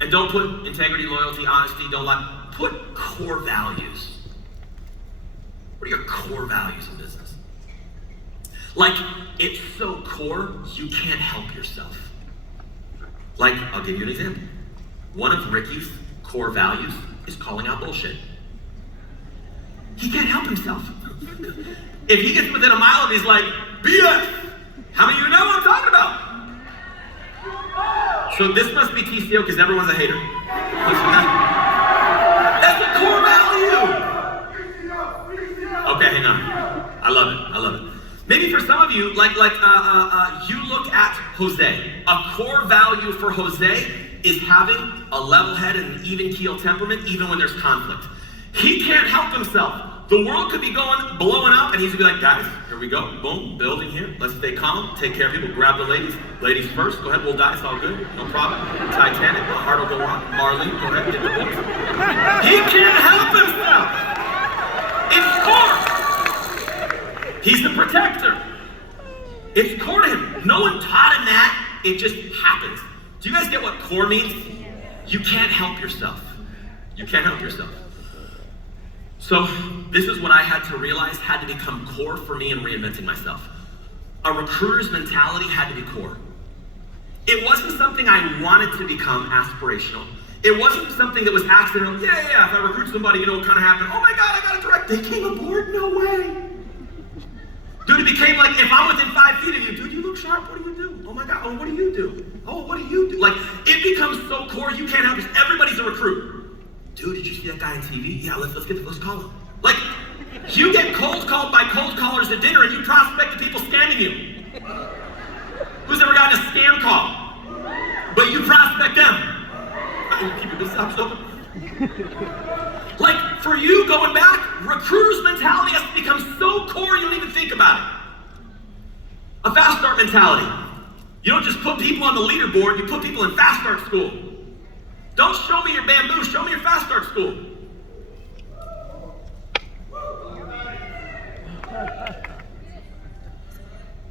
And don't put integrity, loyalty, honesty, don't lie. Put core values. What are your core values in business? Like, it's so core, you can't help yourself. Like, I'll give you an example. One of Ricky's core values is calling out bullshit. He can't help himself. If he gets within a mile of, he's like, BS. How many of you know what I'm talking about? So this must be TCO because everyone's a hater. That's a core value. Okay, hang on. I love it. Maybe for some of you, you look at Jose. A core value for Jose is having a level head and an even keel temperament even when there's conflict. He can't help himself. The world could be blowing up, and he's gonna be like, guys, here we go. Boom, building here. Let's stay calm, take care of people, grab the ladies. Ladies first, go ahead, we'll die, it's all good, no problem. Titanic, my heart will go on. Marlene, go ahead, get the boys. He can't help himself. It's core. He's the protector. It's core to him. No one taught him that, it just happens. Do you guys get what core means? You can't help yourself. You can't help yourself. So this is what I had to realize had to become core for me in reinventing myself. A recruiter's mentality had to be core. It wasn't something I wanted to become aspirational. It wasn't something that was accidental. Yeah, if I recruit somebody, what kind of happened? Oh my God, I got a direct. They came aboard? No way. Dude, it became like, if I'm within 5 feet of you, dude, you look sharp, what do you do? Oh my God, oh, what do you do? Oh, what do you do? Like, it becomes so core, you can't help it. Everybody's a recruit. Dude, did you see that guy on TV? Yeah, let's call him. Like, you get cold called by cold callers at dinner and you prospect the people scamming you. Who's ever gotten a scam call? But you prospect them. Keep your business options open. Like, for you going back, recruiter's mentality has to become so core you don't even think about it. A fast start mentality. You don't just put people on the leaderboard, you put people in fast start school. Don't show me your bamboo, show me your fast start school.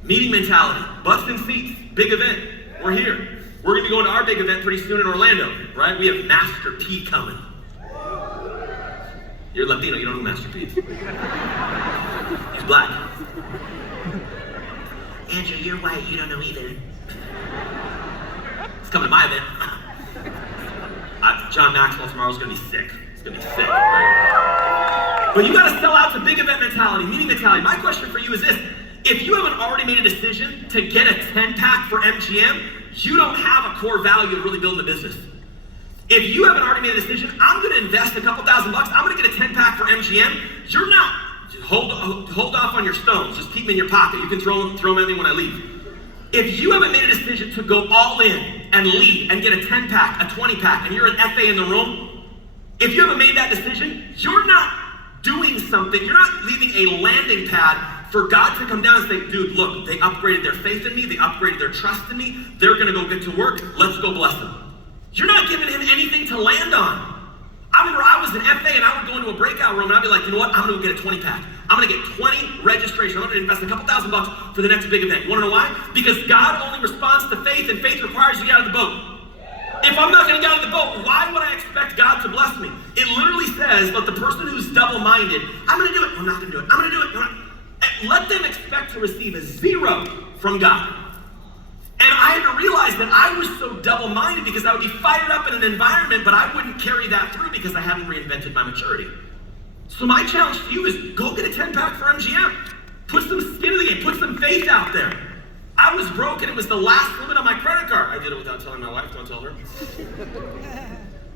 Meeting mentality, butts and seats, big event. We're here. We're gonna be going to our big event pretty soon in Orlando, right? We have Master P coming. You're Latino, you don't know who Master P is. He's black. Andrew, you're white, you don't know either. He's coming to my event. John Maxwell tomorrow's gonna be sick. It's gonna be sick, right? But you gotta sell out to big event mentality, meeting mentality. My question for you is this. If you haven't already made a decision to get a 10-pack for MGM, you don't have a core value to really build a business. If you haven't already made a decision, I'm gonna invest a couple $1,000, I'm gonna get a 10-pack for MGM, you're not, hold off on your stones, just keep them in your pocket. You can throw them at me when I leave. If you haven't made a decision to go all in and lead and get a 10-pack, a 20-pack, and you're an FA in the room, if you haven't made that decision, you're not doing something, you're not leaving a landing pad for God to come down and say, dude, look, they upgraded their faith in me, they upgraded their trust in me, they're gonna go get to work, let's go bless them. You're not giving him anything to land on. I remember I was an FA and I would go into a breakout room and I'd be like, you know what, I'm gonna go get a 20-pack. I'm gonna get 20 registrations. I'm gonna invest a couple $1,000 for the next big event. You wanna know why? Because God only responds to faith, and faith requires you to get out of the boat. If I'm not gonna get out of the boat, why would I expect God to bless me? It literally says, but the person who's double-minded, I'm gonna do it, I'm not gonna do it, I'm gonna do it, let them expect to receive a 0 from God. And I had to realize that I was so double-minded because I would be fired up in an environment, but I wouldn't carry that through because I hadn't reinvented my maturity. So my challenge to you is go get a 10-pack for MGM. Put some skin in the game, put some faith out there. I was broke and it was the last limit on my credit card. I did it without telling my wife, don't tell her.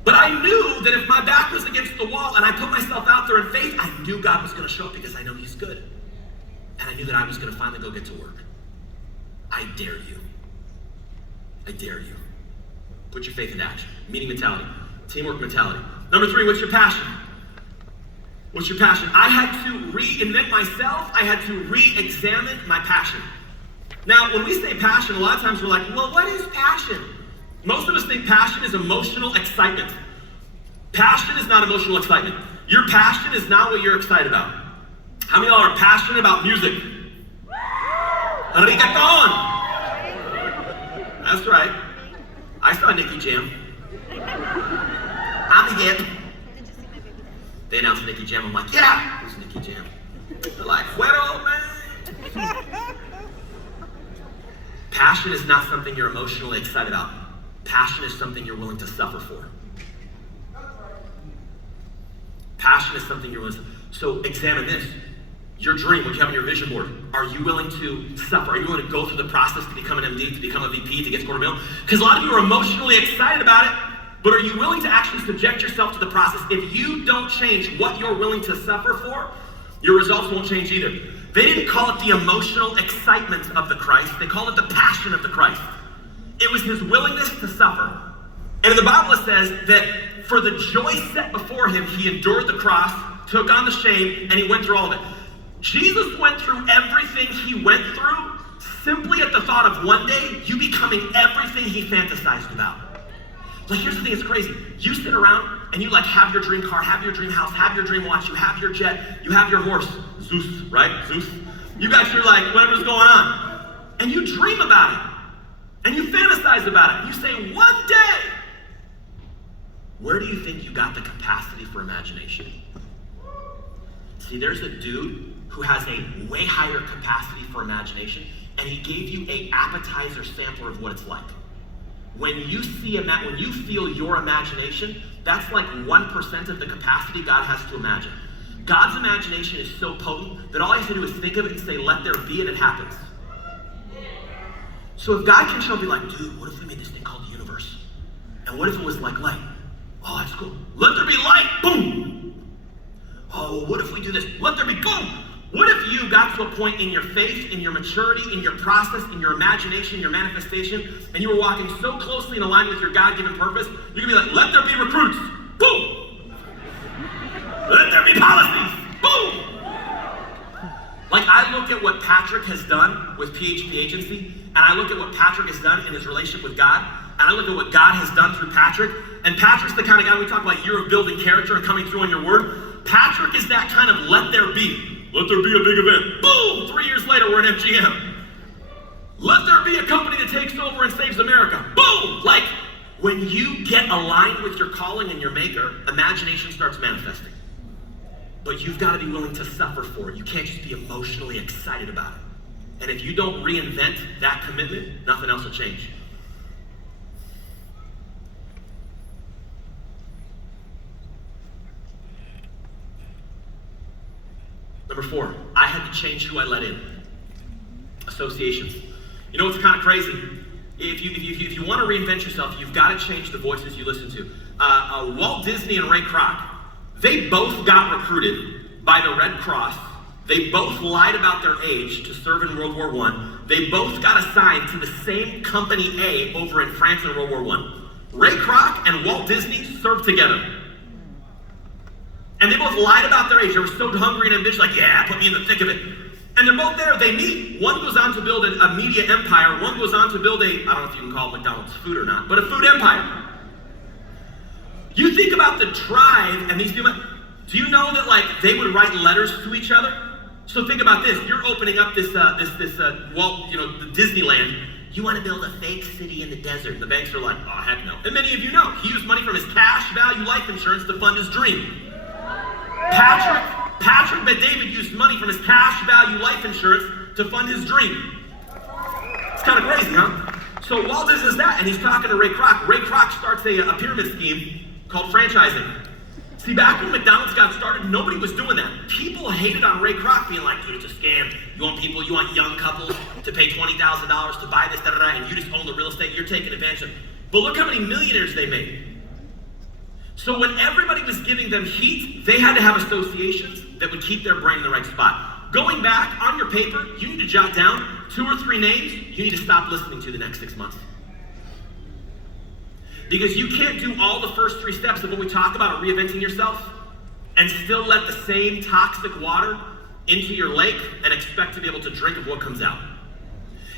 But I knew that if my back was against the wall and I put myself out there in faith, I knew God was gonna show up because I know he's good. And I knew that I was gonna finally go get to work. I dare you. I dare you. Put your faith into action. Meeting mentality, teamwork mentality. Number 3, what's your passion? What's your passion? I had to reinvent myself. I had to re-examine my passion. Now, when we say passion, a lot of times we're like, well, what is passion? Most of us think passion is emotional excitement. Passion is not emotional excitement. Your passion is not what you're excited about. How many of y'all are passionate about music? Reggaeton! That's right. I saw Nicky Jam. I'm hip. They announced Nicky Jam. I'm like, yeah, who's Nicky Jam? They're like, well, man. Passion is not something you're emotionally excited about. Passion is something you're willing to suffer for. Passion is something you're willing to. So examine this. Your dream, what you have on your vision board. Are you willing to suffer? Are you willing to go through the process to become an MD, to become a VP, to get $250,000? Because a lot of you are emotionally excited about it, but are you willing to actually subject yourself to the process? If you don't change what you're willing to suffer for, your results won't change either. They didn't call it the emotional excitement of the Christ. They called it the passion of the Christ. It was his willingness to suffer. And in the Bible it says that for the joy set before him, he endured the cross, took on the shame, and he went through all of it. Jesus went through everything he went through simply at the thought of one day you becoming everything he fantasized about. Like, here's the thing, it's crazy. You sit around and you like have your dream car, have your dream house, have your dream watch, you have your jet, you have your horse, Zeus, right? Zeus. You got your like whatever's going on. And you dream about it. And you fantasize about it. And you say, one day, where do you think you got the capacity for imagination? See, there's a dude who has a way higher capacity for imagination, and he gave you an appetizer sampler of what it's like. When you feel your imagination, that's like 1% of the capacity God has to imagine. God's imagination is so potent that all I have to do is think of it and say, let there be, and it happens. So if God can show me like, dude, what if we made this thing called the universe? And what if it was like light? Oh, that's cool. Let there be light, boom. Oh, well, what if we do this? Let there be, boom. What if you got to a point in your faith, in your maturity, in your process, in your imagination, your manifestation, and you were walking so closely in alignment with your God-given purpose, you could be like, let there be recruits, boom! Let there be policies, boom! Like, I look at what Patrick has done with PHP Agency, and I look at what Patrick has done in his relationship with God, and I look at what God has done through Patrick, and Patrick's the kind of guy, we talk about year of building character and coming through on your word. Patrick is that kind of let there be. Let there be a big event. Boom! 3 years later, we're at MGM. Let there be a company that takes over and saves America. Boom! Like, when you get aligned with your calling and your maker, imagination starts manifesting. But you've got to be willing to suffer for it. You can't just be emotionally excited about it. And if you don't reinvent that commitment, nothing else will change. Number 4, I had to change who I let in. Associations. You know what's kind of crazy? If you want to reinvent yourself, you've got to change the voices you listen to. Walt Disney and Ray Kroc, they both got recruited by the Red Cross. They both lied about their age to serve in World War I. They both got assigned to the same Company A over in France in World War I. Ray Kroc and Walt Disney served together. And they both lied about their age. They were so hungry and ambitious, like, yeah, put me in the thick of it. And they're both there, they meet. One goes on to build a media empire. One goes on to build I don't know if you can call it McDonald's food or not, but a food empire. You think about the drive and these people, do you know that like they would write letters to each other? So think about this, you're opening up this Walt, the Disneyland. You want to build a fake city in the desert. The banks are like, oh, heck no. And many of you know, he used money from his cash value life insurance to fund his dream. Patrick Bet-David used money from his cash value life insurance to fund his dream. It's kind of crazy, huh? So Walt Disney does that, and he's talking to Ray Kroc. Ray Kroc starts a pyramid scheme called franchising. See, back when McDonald's got started, nobody was doing that. People hated on Ray Kroc being like, dude, it's a scam. You want young couples to pay $20,000 to buy this, and you just own the real estate. You're taking advantage of it. But look how many millionaires they made. So when everybody was giving them heat, they had to have associations that would keep their brain in the right spot. Going back on your paper, you need to jot down 2 or 3 names you need to stop listening to the next 6 months. Because you can't do all the first 3 steps of what we talk about, reinventing yourself, and still let the same toxic water into your lake and expect to be able to drink of what comes out.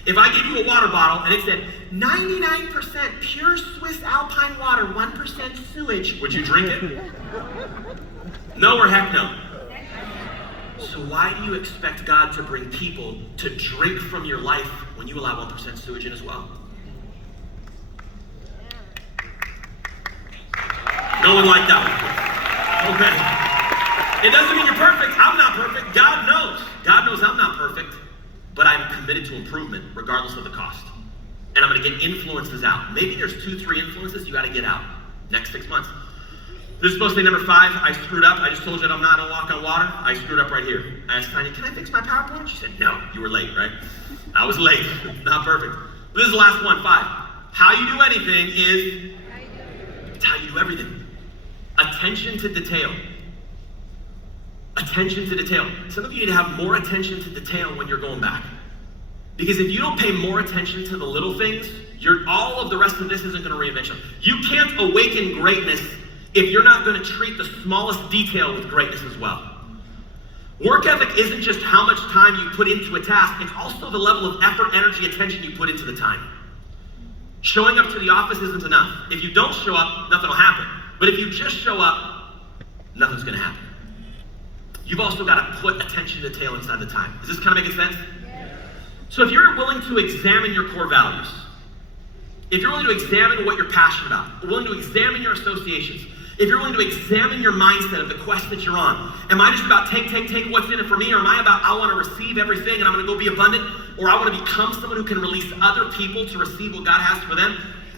If I gave you a water bottle and it said 99% pure Swiss Alpine water, 1% sewage, would you drink it? No or heck no? So why do you expect God to bring people to drink from your life when you allow 1% sewage in as well? No one liked that one. Okay. It doesn't mean you're perfect. I'm not perfect. God knows. God knows I'm not perfect. But I'm committed to improvement regardless of the cost. And I'm going to get influences out. Maybe there's 2-3 influences you got to get out next 6 months. This is supposed to be number 5. I screwed up. I just told you that I'm not going to walk on water. I screwed up right here. I asked Tanya, can I fix my PowerPoint? She said, no, you were late, right? I was late. Not perfect. But this is the last one, 5. How you do anything is it's how you do everything. Attention to detail. Attention to detail. Some of you need to have more attention to detail when you're going back. Because if you don't pay more attention to the little things, all of the rest of this isn't going to reinvent you. You can't awaken greatness if you're not going to treat the smallest detail with greatness as well. Work ethic isn't just how much time you put into a task, it's also the level of effort, energy, attention you put into the time. Showing up to the office isn't enough. If you don't show up, nothing will happen. But if you just show up, nothing's going to happen. You've also got to put attention to detail inside the time. Is this kind of making sense? Yes. So if you're willing to examine your core values, if you're willing to examine what you're passionate about, willing to examine your associations, if you're willing to examine your mindset of the quest that you're on, am I just about take what's in it for me, or am I about I want to receive everything and I'm going to go be abundant, or I want to become someone who can release other people to receive what God has for them?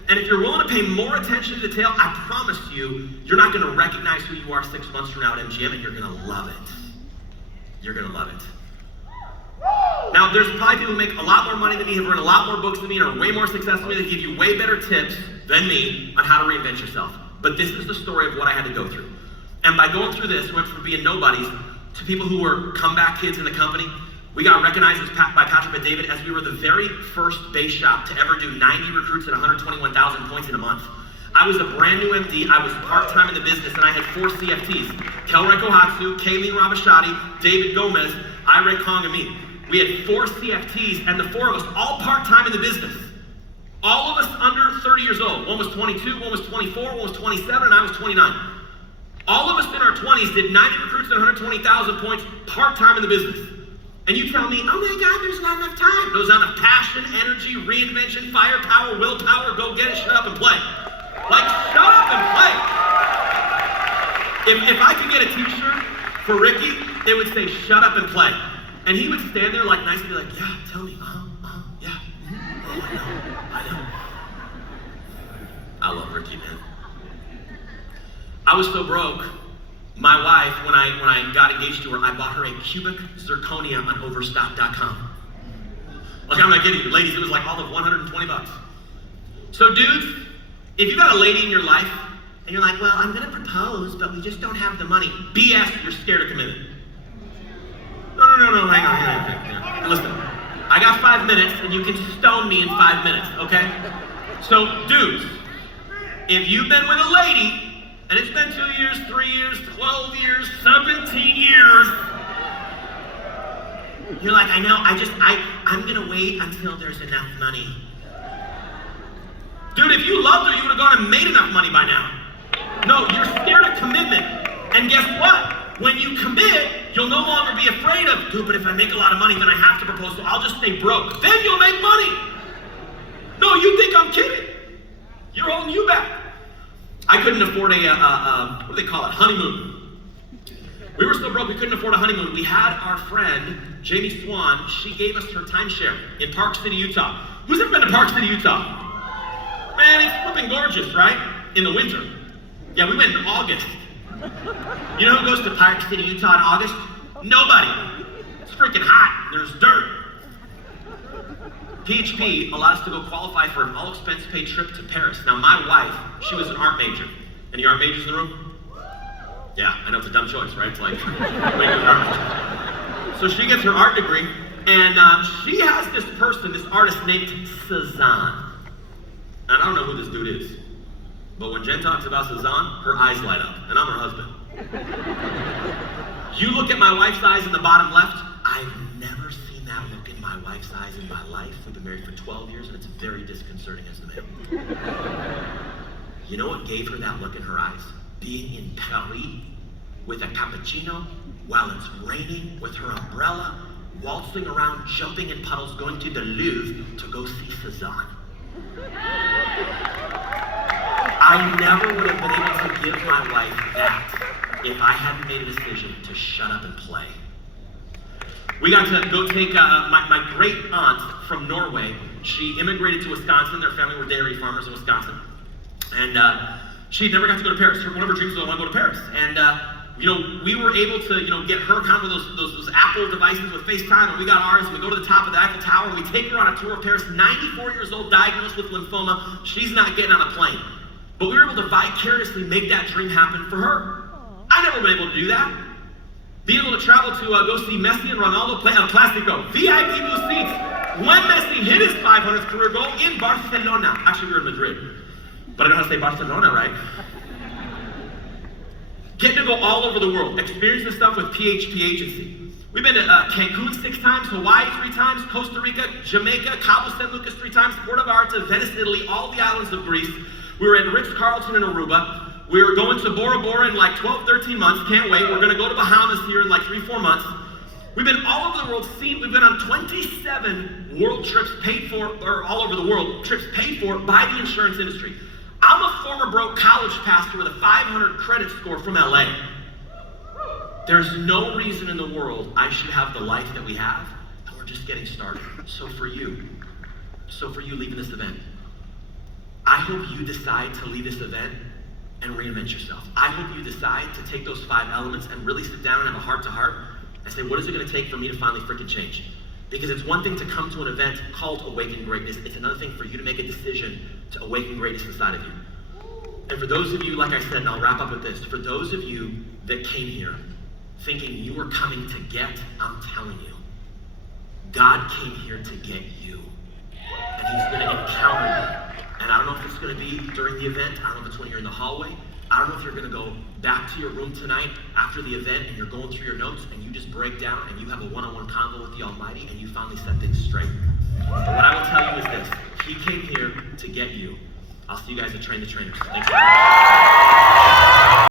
And if you're willing to pay more attention to detail, I promise you, you're not going to recognize who you are 6 months from now at MGM, and you're going to love it. You're going to love it. Now, there's probably people who make a lot more money than me, have written a lot more books than me, and are way more successful than me, that give you way better tips than me on how to reinvent yourself. But this is the story of what I had to go through. And by going through this, we went from being nobodies to people who were comeback kids in the company. We got recognized by Patrick Bet-David as we were the very first base shop to ever do 90 recruits at 121,000 points in a month. I was a brand new MD, I was part-time in the business, and I had 4 CFTs. Kelray Kohatsu, Kayleen Rabashadi, David Gomez, Ray Kong, and me. We had 4 CFTs, and the 4 of us, all part-time in the business. All of us under 30 years old. One was 22, one was 24, one was 27, and I was 29. All of us in our 20s did 90 recruits at 120,000 points, part-time in the business. And you tell me, oh my God, there's not enough time. There's not enough passion, energy, reinvention, firepower, willpower, go get it, shut up and play. Like, shut up and play. If I could get a t-shirt for Ricky, it would say, shut up and play. And he would stand there like nice and be like, yeah, tell me, yeah. Oh, I know. I love Ricky, man. I was so broke. My wife, when I got engaged to her, I bought her a cubic zirconia on Overstock.com. Like, I'm not kidding you, ladies, it was like all of 120 bucks. So dudes, if you got a lady in your life, and you're like, well, I'm gonna propose, but we just don't have the money. BS, you're scared of commitment. No, hang on. Listen, I got 5 minutes, and you can stone me in 5 minutes, okay? So dudes, if you've been with a lady, and it's been 2 years, 3 years, 12 years, 17 years. You're like, I know, I'm gonna wait until there's enough money. Dude, if you loved her, you would've gone and made enough money by now. No, you're scared of commitment. And guess what? When you commit, you'll no longer be afraid of, dude, but if I make a lot of money, then I have to propose, so I'll just stay broke. Then you'll make money. No, you think I'm kidding. You're holding you back. I couldn't afford what do they call it, honeymoon. We were so broke we couldn't afford a honeymoon. We had our friend, Jamie Swan, she gave us her timeshare in Park City, Utah. Who's ever been to Park City, Utah? Man, it's flipping gorgeous, right? In the winter. Yeah, we went in August. You know who goes to Park City, Utah in August? Nobody. It's freaking hot, there's dirt. PHP allowed us to go qualify for an all-expense-paid trip to Paris. Now, my wife, she was an art major. Any art majors in the room? Yeah, I know it's a dumb choice, right? It's like, wait, an art major. So she gets her art degree, and she has this person, this artist named Cezanne. And I don't know who this dude is, but when Jen talks about Cezanne, her eyes light up, and I'm her husband. You look at my wife's eyes in the bottom left, I've never seen that look in my wife's wife's eyes in my life. We've been married for 12 years, and it's very disconcerting as a man. You know what gave her that look in her eyes? Being in Paris with a cappuccino while it's raining with her umbrella, waltzing around, jumping in puddles, going to the Louvre to go see Cézanne. I never would have been able to give my wife that if I hadn't made a decision to shut up and play. We got to go take my great aunt from Norway. She immigrated to Wisconsin. Their family were dairy farmers in Wisconsin. And she never got to go to Paris. One of her dreams was, I want to go to Paris. And we were able to, get her kind of those Apple devices with FaceTime, and we got ours, and we go to the top of the Eiffel Tower, and we take her on a tour of Paris, 94 years old, diagnosed with lymphoma. She's not getting on a plane. But we were able to vicariously make that dream happen for her. I never been able to do that. Being able to travel to go see Messi and Ronaldo play on Plástico, VIP booth seats, when Messi hit his 500th career goal in Barcelona. Actually, we were in Madrid, but I know how to say Barcelona, right? Getting to go all over the world, experience this stuff with PHP Agency. We've been to Cancun 6 times, Hawaii 3 times, Costa Rica, Jamaica, Cabo San Lucas 3 times, Puerto Vallarta, Venice, Italy, all the islands of Greece. We were in Ritz-Carlton in Aruba. We were going to Bora Bora in like 12, 13 months. Can't wait. We're going to go to Bahamas here in like 3, 4 months. We've been all over the world. We've been on 27 world trips paid for, or all over the world, trips paid for by the insurance industry. I'm a former broke college pastor with a 500 credit score from LA. There's no reason in the world I should have the life that we have, and we're just getting started. So for you leaving this event, I hope you decide to leave this event and reinvent yourself. I hope you decide to take those 5 elements and really sit down and have a heart-to-heart and say, what is it going to take for me to finally freaking change? Because it's one thing to come to an event called Awaken Greatness. It's another thing for you to make a decision to awaken greatness inside of you. And for those of you, like I said, and I'll wrap up with this, for those of you that came here thinking you were coming to get, I'm telling you, God came here to get you. And he's going to encounter you. And I don't know if it's going to be during the event. I don't know if it's when you're in the hallway. I don't know if you're going to go back to your room tonight after the event and you're going through your notes and you just break down and you have a one-on-one convo with the Almighty and you finally set things straight. But what I will tell you is this. He came here to get you. I'll see you guys at Train the Trainers. Thanks.